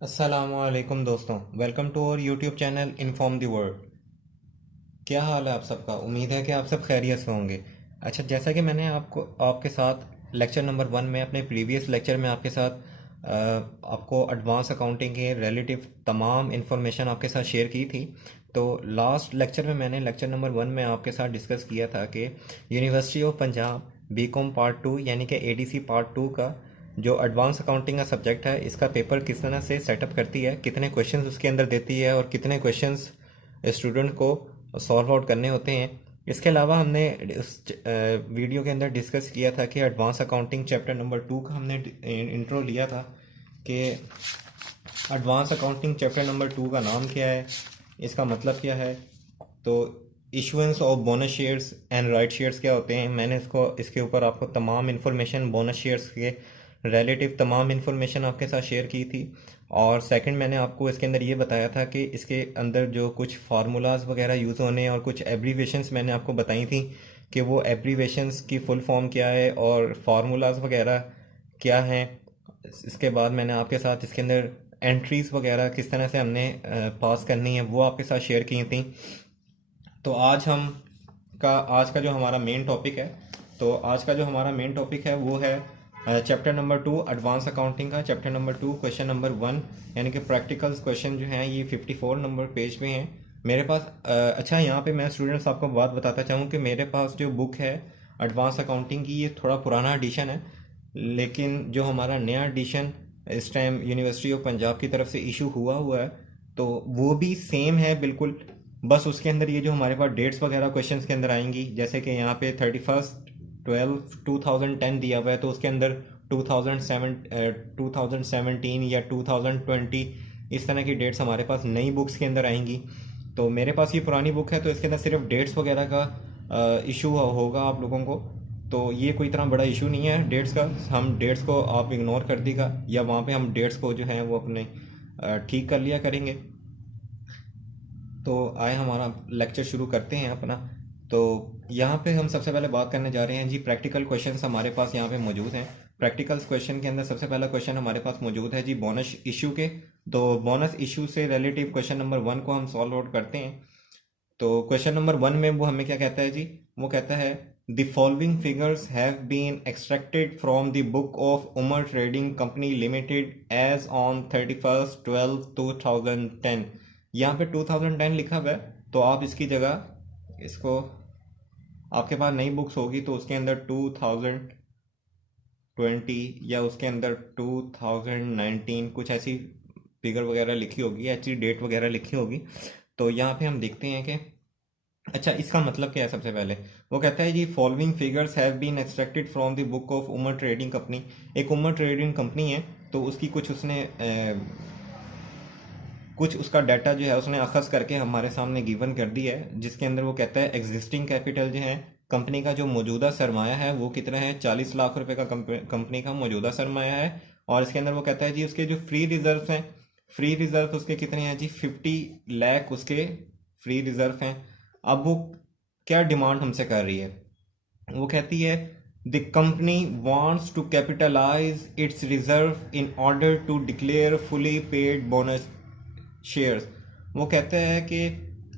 अस्सलामुअलैकुम दोस्तों, welcome to our YouTube channel inform the world. क्या हाल है आप सबका? उम्मीद है कि आप सब खैरियत से होंगे। अच्छा, जैसा कि मैंने आपके साथ लेक्चर नंबर 1 में, अपने प्रीवियस लेक्चर में आपके साथ आपको एडवांस अकाउंटिंग के रिलेटिव तमाम इंफॉर्मेशन आपके साथ शेयर की थी। तो लास्ट लेक्चर में मैंने लेक्चर नंबर 1 में आपके साथ डिस्कस किया था कि university of Punjab BCom part 2 यानी कि एडीसी पार्ट 2 का जो एडवांस अकाउंटिंग का सब्जेक्ट है, इसका पेपर किस तरह से सेटअप करती है, कितने क्वेश्चंस उसके अंदर देती है और कितने क्वेश्चंस स्टूडेंट को सॉल्व आउट करने होते हैं। इसके अलावा हमने इस वीडियो के अंदर डिस्कस किया था कि एडवांस अकाउंटिंग चैप्टर नंबर 2 का हमने इंट्रो लिया था कि एडवांस अकाउंटिंग चैप्टर नंबर 2 का नाम क्या है, इसका मतलब क्या है। तो issuance of bonus shares and right shares क्या होते हैं, मैंने इसके ऊपर आपको तमाम इन्फॉर्मेशन, बोनस शेयर्स के रिलेटिव तमाम इन्फॉर्मेशन आपके साथ शेयर की थी। और सेकंड, मैंने आपको इसके अंदर ये बताया था कि इसके अंदर जो कुछ फार्मूलाज वगैरह यूज़ होने और कुछ एब्रीवेशंस मैंने आपको बताई थी कि वो एब्रीवेशंस की फुल फॉर्म क्या है और फार्मूलाज वगैरह क्या हैं। इसके बाद मैंने आपके साथ इसके अंदर एंट्रीज वगैरह किस तरह से हमने पास करनी है वो आपके साथ शेयर की थी। तो आज का जो हमारा मेन टॉपिक है, तो आज का जो हमारा मेन टॉपिक है वो है चैप्टर नंबर 2 एडवांस अकाउंटिंग का। चैप्टर नंबर 2 क्वेश्चन नंबर 1 यानी कि प्रैक्टिकल्स क्वेश्चन जो हैं ये 54 नंबर पेज पे हैं मेरे पास। अच्छा, यहाँ पे मैं स्टूडेंट्स आपको बात बताता चाहूँ कि मेरे पास जो बुक है एडवांस अकाउंटिंग की, ये थोड़ा पुराना एडिशन है, लेकिन जो हमारा नया एडिशन इस टाइम यूनिवर्सिटी ऑफ पंजाब की तरफ से इशू हुआ है, तो वो भी सेम है बिल्कुल। बस उसके अंदर ये जो हमारे पास डेट्स वगैरह क्वेश्चंस के अंदर आएंगी, जैसे कि यहाँ पे 31/12/2010 दिया हुआ है, तो उसके अंदर 2017 या 2020 इस तरह की डेट्स हमारे पास नई बुक्स के अंदर आएंगी। तो मेरे पास ये पुरानी बुक है, तो इसके अंदर सिर्फ डेट्स वगैरह का इशू होगा आप लोगों को। तो ये कोई इतना बड़ा इशू नहीं है डेट्स का, हम डेट्स को आप इग्नोर कर देगा, या वहाँ पे हम डेट्स को जो है वो अपने ठीक कर लिया करेंगे। तो आए हमारा लेक्चर शुरू करते हैं अपना। तो यहाँ पे हम सबसे पहले बात करने जा रहे हैं जी, प्रैक्टिकल क्वेश्चंस हमारे पास यहाँ पे मौजूद हैं। प्रैक्टिकल्स क्वेश्चन के अंदर सबसे पहला क्वेश्चन हमारे पास मौजूद है जी, बोनस इशू के। तो बोनस इशू से रिलेटिव क्वेश्चन नंबर 1 को हम सॉल्व आउट करते हैं। तो क्वेश्चन नंबर 1 में वो हमें क्या कहता है जी, वो कहता है the following figures have been extracted from the book of Umar trading company limited as on 31/12/2010। यहाँ पे 2010 लिखा हुआ है, तो आप इसकी जगह इसको, आपके पास नई बुक्स होगी तो उसके अंदर 2020 या उसके अंदर 2019 कुछ ऐसी फिगर वगैरह लिखी होगी, ऐसी डेट वगैरह लिखी होगी। तो यहाँ पे हम देखते हैं कि अच्छा, इसका मतलब क्या है। सबसे पहले वो कहता है जी, following figures have been extracted from the book of Umar trading company. एक उमर ट्रेडिंग कंपनी है, तो उसकी कुछ उसने कुछ उसका डाटा जो है उसने अखज़ करके हमारे सामने गिवन कर दिया है, जिसके अंदर वो कहता है एग्जिस्टिंग कैपिटल जो है कंपनी का, जो मौजूदा सरमाया है वो कितना है, 40 लाख रुपए का कंपनी का मौजूदा सरमाया है। और इसके अंदर वो कहता है जी, उसके जो फ्री रिजर्व हैं, फ्री रिजर्व उसके कितने हैं जी, 50 लाख उसके फ्री रिजर्व हैं। अब वो क्या डिमांड हमसे कर रही है, वो कहती है the company wants to capitalise its reserve in order to declare fully paid bonus shares. वो कहते हैं कि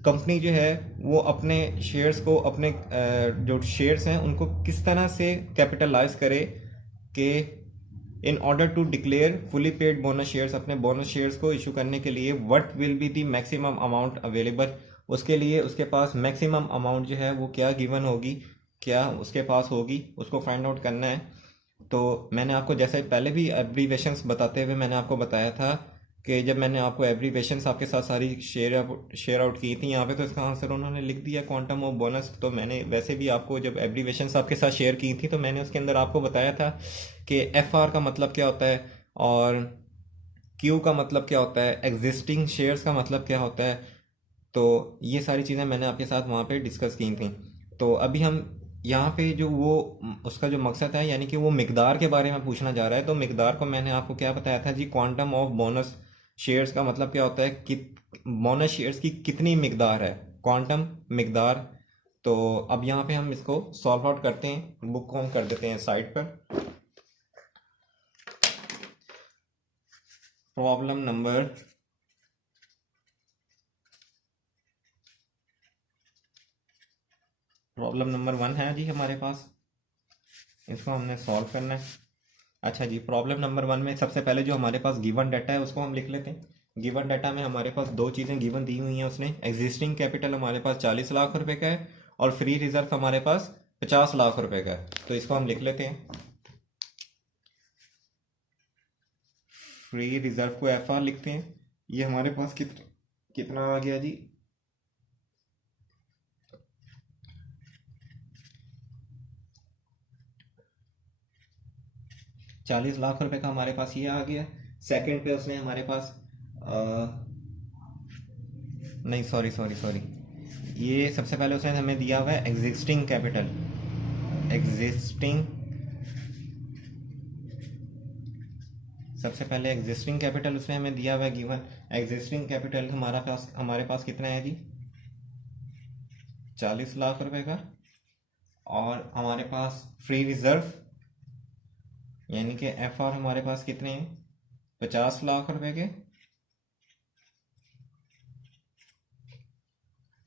कंपनी जो है वो अपने शेयर्स को, अपने जो शेयर्स हैं उनको किस तरह से कैपिटलाइज करे कि in order to declare fully paid bonus shares, अपने बोनस शेयर्स को इशू करने के लिए what will be the maximum amount available. उसके लिए उसके पास मैक्सिमम अमाउंट जो है वो क्या गिवन होगी, क्या उसके पास होगी, उसको फाइंड आउट करना है। तो मैंने आपको जैसे पहले भी एब्रीवेशंस बताते हुए मैंने आपको बताया था कि जब मैंने आपको एब्रीवेशंस आपके साथ सारी शेयर आउट की थी, यहाँ पे तो इसका आंसर उन्होंने लिख दिया क्वांटम ऑफ बोनस। तो मैंने वैसे भी आपको जब एब्रीवेशंस आपके साथ शेयर की थी तो मैंने उसके अंदर आपको बताया था कि एफ आर का मतलब क्या होता है और क्यू का मतलब क्या होता है, एग्जिस्टिंग शेयर्स का मतलब क्या होता है। तो ये सारी चीज़ें मैंने आपके साथ वहाँ पे डिस्कस की थी। तो अभी हम यहाँ पे जो वो उसका जो मकसद है, यानी कि वो मिकदार के बारे में पूछना जा रहा है। तो मिकदार को मैंने आपको क्या बताया था जी, क्वांटम ऑफ बोनस शेयर्स का मतलब क्या होता है कि बोनस शेयर्स की कितनी मिकदार है। क्वांटम मिकदार। तो अब यहाँ पे हम इसको सॉल्व आउट करते हैं। बुक को हम कर देते हैं साइड पर। प्रॉब्लम नंबर 1 है जी हमारे पास, इसको हमने सॉल्व करना है। अच्छा जी, प्रॉब्लम नंबर 1 में सबसे पहले जो हमारे पास गिवन डाटा है उसको हम लिख लेते हैं। गिवन डाटा में हमारे पास दो चीज़ें गिवन दी हुई हैं। उसने एग्जिस्टिंग कैपिटल हमारे पास 40 लाख रुपए का है और फ्री रिजर्व हमारे पास 50 लाख रुपए का है। तो इसको हम लिख लेते हैं। फ्री रिजर्व को एफ आर लिखते हैं। ये हमारे पास कितना आ गया जी? 40 लाख रुपए का हमारे पास ये आ गया। सेकंड पे उसने हमारे पास नहीं, सॉरी सॉरी सॉरी, ये सबसे पहले उसने हमें दिया हुआ है एग्जिस्टिंग कैपिटल। सबसे पहले एग्जिस्टिंग कैपिटल उसने हमें दिया हुआ है गिवन। एग्जिस्टिंग कैपिटल हमारे पास कितना है जी? 40 लाख रुपए का। और हमारे पास फ्री रिजर्व यानी कि एफ आर हमारे पास कितने हैं? 50 लाख रुपए के।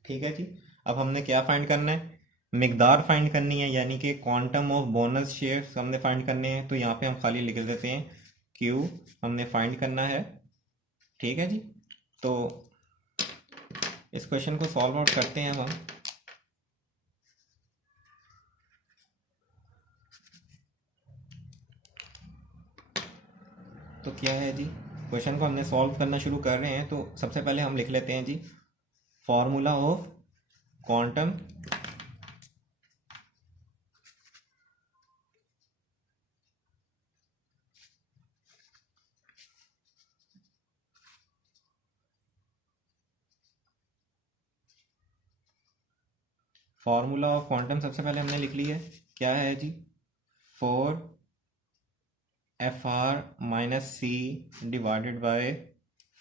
ठीक है जी। अब हमने क्या फाइंड करना है? मिकदार फाइंड करनी है, यानी कि क्वांटम ऑफ बोनस शेयर्स हमने फाइंड करने हैं। तो यहाँ पे हम खाली लिख देते हैं क्यू हमने फाइंड करना है। ठीक है जी। तो इस क्वेश्चन को सॉल्व आउट करते हैं हम। तो क्या है जी, क्वेश्चन को हमने सॉल्व करना शुरू कर रहे हैं। तो सबसे पहले हम लिख लेते हैं जी फॉर्मूला ऑफ क्वांटम सबसे पहले हमने लिख ली है। क्या है जी? 4 FR - C डिवाइडेड बाय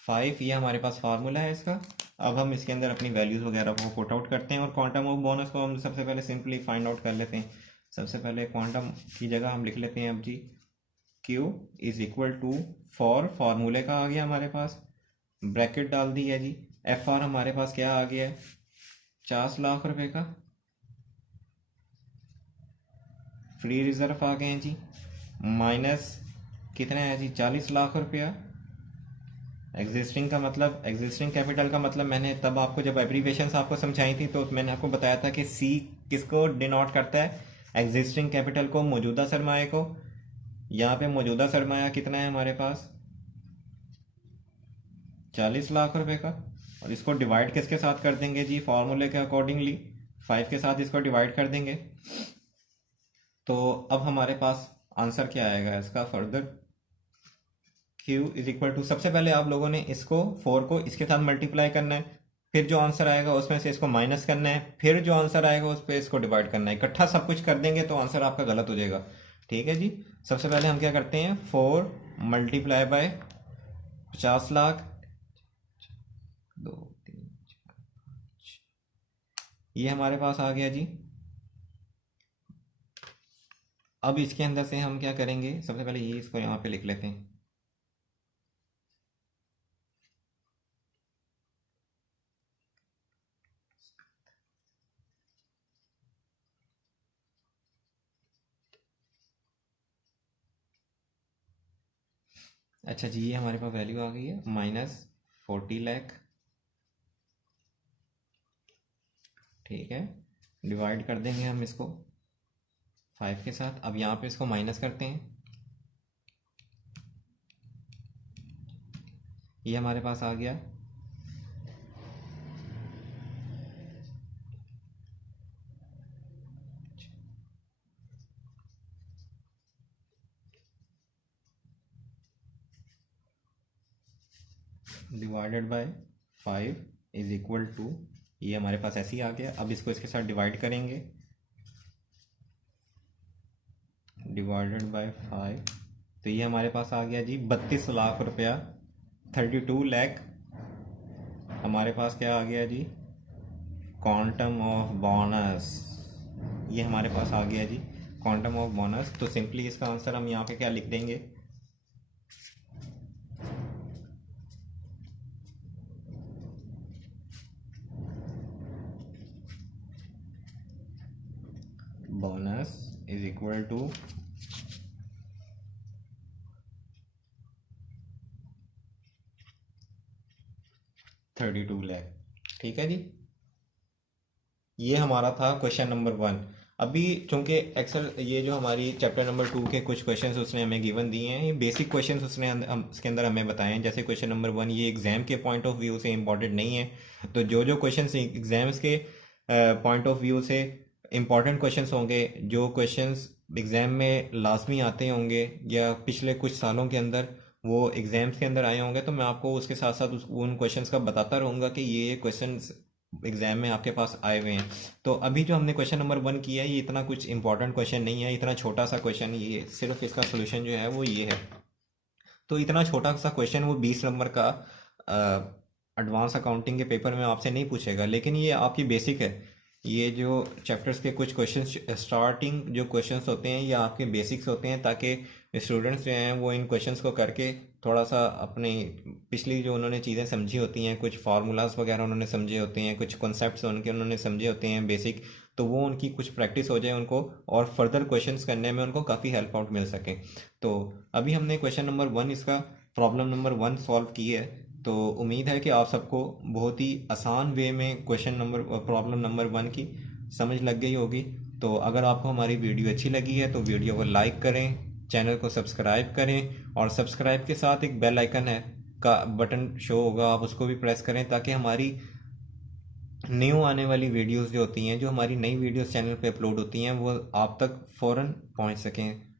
5। ये हमारे पास फार्मूला है इसका। अब हम इसके अंदर अपनी वैल्यूज़ वगैरह को पुट आउट करते हैं और क्वांटम ऑफ बोनस को हम सबसे पहले सिंपली फाइंड आउट कर लेते हैं। सबसे पहले क्वांटम की जगह हम लिख लेते हैं अब जी Q इज इक्वल टू फार्मूले का आ गया हमारे पास, ब्रैकेट डाल दी है जी। FR हमारे पास क्या आ गया है? 50 लाख रुपए का। फ्री रिजर्व आ गए हैं जी, माइनस कितना है जी? 40 लाख रुपया। एग्जिस्टिंग कैपिटल का मतलब मैंने तब आपको जब एब्रीवेशंस आपको समझाई थी तो मैंने आपको बताया था कि सी किसको डिनोट करता है? एग्जिस्टिंग कैपिटल को, मौजूदा सरमाए को। यहाँ पे मौजूदा सरमाया कितना है हमारे पास? 40 लाख रुपए का। और इसको डिवाइड किसके साथ कर देंगे जी? फॉर्मूले के अकॉर्डिंगली 5 के साथ इसको डिवाइड कर देंगे। तो अब हमारे पास आंसर क्या आएगा इसका further? Q is equal to, सबसे पहले आप लोगों ने इसको 4 को इसके साथ मल्टीप्लाई करना है, फिर जो आंसर आएगा उसमें से इसको माइनस करना है, फिर जो आंसर आएगा उस पर इसको डिवाइड करना है। इकट्ठा सब कुछ कर देंगे तो आंसर आपका गलत हो जाएगा। ठीक है जी। सबसे पहले हम क्या करते हैं? 4 मल्टीप्लाई बाय 50 लाख, 2 3 ये हमारे पास आ गया जी। अब इसके अंदर से हम क्या करेंगे? सबसे पहले ये इसको यहाँ पे लिख लेते हैं। अच्छा जी, ये हमारे पास वैल्यू आ गई है -40 लाख। ठीक है, डिवाइड कर देंगे हम इसको 5 के साथ। अब यहाँ पे इसको माइनस करते हैं। ये हमारे पास आ गया divided by 5 is equal to, ये हमारे पास ऐसे ही आ गया। अब इसको इसके साथ डिवाइड करेंगे, डिवाइडेड बाय 5। तो ये हमारे पास आ गया जी 32 लाख रुपया, 32 लाख। हमारे पास क्या आ गया जी? क्वांटम ऑफ बोनस, ये हमारे पास आ गया जी क्वांटम ऑफ बोनस। तो सिंपली इसका आंसर हम यहाँ पे क्या लिख देंगे, bonus is equal to 32 lakh. ठीक है जी, ये हमारा था क्वेश्चन नंबर 1। अभी चूंकि एक्सेल ये जो हमारी चैप्टर नंबर 2 के कुछ क्वेश्चंस उसने हमें गिवन दिए हैं, ये बेसिक क्वेश्चंस उसने इसके अंदर हमें बताए हैं। जैसे क्वेश्चन नंबर 1 ये एग्जाम के पॉइंट ऑफ व्यू से इंपॉर्टेंट नहीं है, तो जो जो क्वेश्चंस एग्जाम्स के पॉइंट ऑफ व्यू से इंपॉर्टेंट क्वेश्चंस होंगे, जो क्वेश्चंस एग्जाम में लाजमी आते होंगे या पिछले कुछ सालों के अंदर वो एग्जाम्स के अंदर आए होंगे, तो मैं आपको उसके साथ साथ उन क्वेश्चंस का बताता रहूँगा कि ये क्वेश्चंस एग्जाम में आपके पास आए हुए हैं। तो अभी जो हमने क्वेश्चन नंबर 1 किया है ये इतना कुछ इंपॉर्टेंट क्वेश्चन नहीं है, इतना छोटा सा क्वेश्चन, ये सिर्फ इसका सोल्यूशन जो है वो ये है। तो इतना छोटा सा क्वेश्चन वो 20 नंबर का एडवांस अकाउंटिंग के पेपर में आपसे नहीं पूछेगा, लेकिन ये आपकी बेसिक है। ये जो चैप्टर्स के कुछ क्वेश्चंस स्टार्टिंग जो क्वेश्चंस होते हैं ये आपके बेसिक्स होते हैं, ताकि स्टूडेंट्स जो हैं वो इन क्वेश्चंस को करके थोड़ा सा अपनी पिछली जो उन्होंने चीज़ें समझी होती हैं, कुछ फार्मूलाज वगैरह उन्होंने समझे होते हैं, कुछ कॉन्सेप्ट्स उनके उन्होंने समझे होते हैं बेसिक, तो वो उनकी कुछ प्रैक्टिस हो जाए उनको, और फर्दर क्वेश्चंस करने में उनको काफ़ी हेल्प आउट मिल सके। तो अभी हमने क्वेश्चन नंबर 1 इसका प्रॉब्लम नंबर 1 सॉल्व की है। तो उम्मीद है कि आप सबको बहुत ही आसान वे में क्वेश्चन नंबर प्रॉब्लम नंबर 1 की समझ लग गई होगी। तो अगर आपको हमारी वीडियो अच्छी लगी है तो वीडियो को लाइक करें, चैनल को सब्सक्राइब करें, और सब्सक्राइब के साथ एक बेल आइकन है का बटन शो होगा, आप उसको भी प्रेस करें ताकि हमारी न्यू आने वाली वीडियोस जो होती हैं, जो हमारी नई वीडियोस चैनल पे अपलोड होती हैं, वो आप तक फ़ौरन पहुंच सकें।